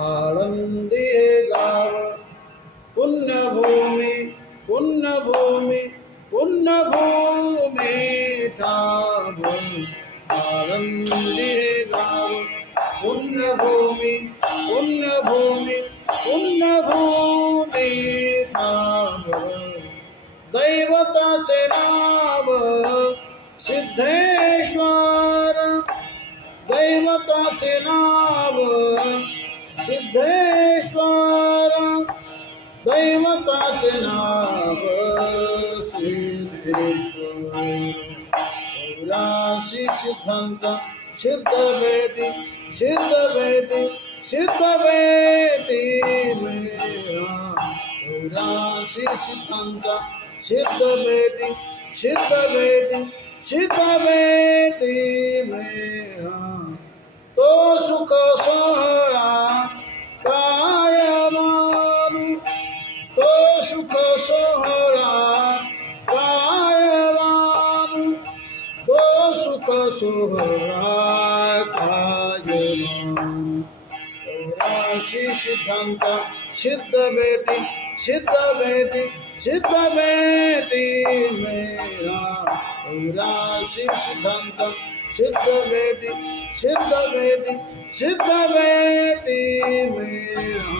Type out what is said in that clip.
आळंदी हे गाव पुण्यभूमी पुण्यभूमी पुण्यभूमी ठाव आळंदी हे गाव पुण्यभूमी पुण्यभूमी पुण्यभूमी ठाव दैवताचे नाव सिद्धेश्वर दैवताचे नाव सिद्धेश्वर दैवताचे नाव सिद्धेश्वर राशी सिद्धांत सिद्ध बेटी सिद्ध बेटी सिद्ध बेटी मेरा राशी सिद्धांत सिद्ध बेटी सिद्ध बेटी सिद्ध बेटी मेरा तो सुख सोहळा काय मानू तो सुख सोहळा काय मानू तो सुख सोहळा काय मानू राशी सिद्धांत सिद्ध बेटी सिद्ध बेटी सिद्ध बेटी मेरा राशी सिद्धांत सिद्ध बेटी सिद्ध बेटी सिद्ध बेटी मेरा